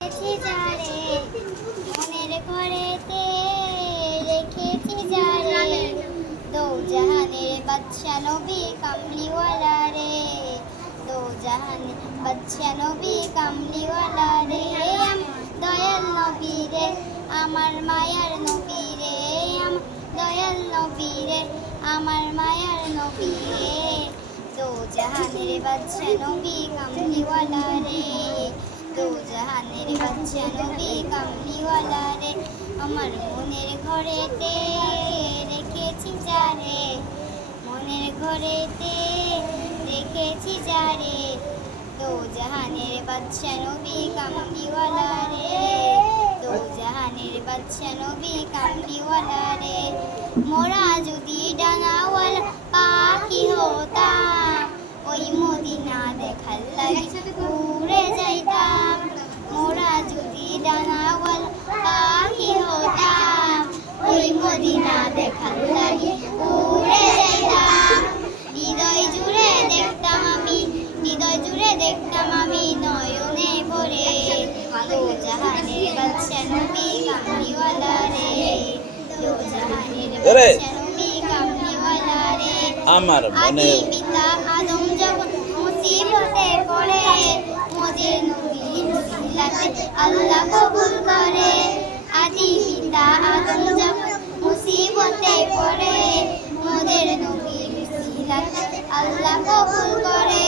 যারে মনের ঘরেতে রেখেছি যারে দো জাহানের বাদশা নবী কামলিওয়ালা রে দো জাহানের বাদশা নবী কামলিওয়ালা রে দয়াল নবী রে আমার মায়ার নবী রে দয়াল নবী রে আমার মায়ার নবী রে দো জাহানের বাদশা নবী কামলিওয়ালা রে দো জাহানের বাদশা নবী কামলিওয়ালা রে আমার মনের ঘরেতে রেখেছি যারে মনের ঘরেতে রেখেছি যারে দো জাহানের বাদশা নবী কামলিওয়ালা রে দো জাহানের বাদশা নবী কামলিওয়ালা রে মোরা যদি ডাঙাওয়ালা পাখি হতাম ওই মদিনা দেখার লাগি উড়ে যাইতাম মোরা যদি ডাঙাওয়ালা পাখি হতাম ওই মদিনা দেখার লাগি উড়ে যাইতাম হৃদয় জুড়ে দেখতাম আমি নয়নে ভরে দো জাহানের বাদশা নবী কামলিওয়ালা রে দো জাহানের বাদশা নবী কামলিওয়ালা রে আমার মনে পিতা আদম যখন মুসিবতে পড়ে মোদের নবীর উসিলাতে আল্লাহ কবুল করে আদি পিতা আদম যখন মুসিবতে পড়ে মোদের নবীর উসিলাতে আল্লাহ কবুল করে